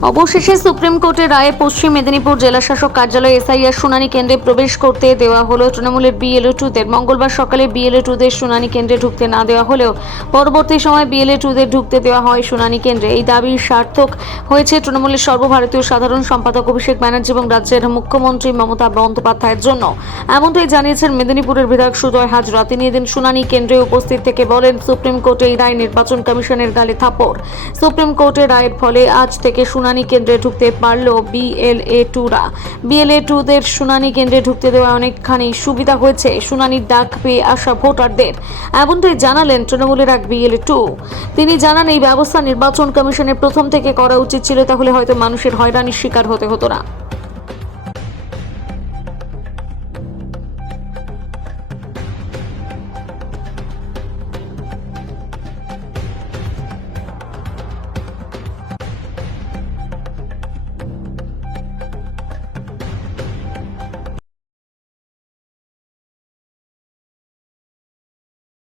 অবশেষে সুপ্রিম কোর্টের রায়ে পশ্চিম মেদিনীপুর জেলা শাসক কার্যালয়ে এসআইআর শুনানি কেন্দ্রে প্রবেশ করতে দেওয়া হলো তৃণমূলের বিএলও টুদের। মঙ্গলবার সকালে বিএলও টুদের শুনানি কেন্দ্রে ঢুকতে না দেওয়া হলেও পরবর্তী সময় বিএলও টুদের ঢুকতে দেওয়া হয় শুনানি কেন্দ্রে। এই দাবি সার্থক হয়েছে তৃণমূলের সর্বভারতীয় সাধারণ সম্পাদক অভিষেক ব্যানার্জি এবং রাজ্যের মুখ্যমন্ত্রী মমতা বন্দ্যোপাধ্যায়ের জন্য। এমনটাই জানিয়েছেন মেদিনীপুরের বিধায়ক সুজয় হাজরা। তিনি এদিন শুনানি কেন্দ্রে উপস্থিত থেকে বলেন, সুপ্রিম কোর্টে এই রায় নির্বাচন কমিশনের গালে থাপ্পড়। সুপ্রিম কোর্টের রায়ের ফলে আজ থেকে শুনানি কেন্দ্রে ঢুকতে পারল বিএলএ টুরা। বিএলএ টুদের শুনানি কেন্দ্রে ঢুকতে দেওয়া অনেকখানি সুবিধা হয়েছে শুনানির ডাক পেয়ে আসা ভোটারদের। এমনটাই জানালেন তৃণমূলের এক বিএলএ টু। তিনি জানান, এই ব্যবস্থা নির্বাচন কমিশনের প্রথম থেকে করা উচিত ছিল, তাহলে হয়তো মানুষের হয়রানির শিকার হতে হতো না।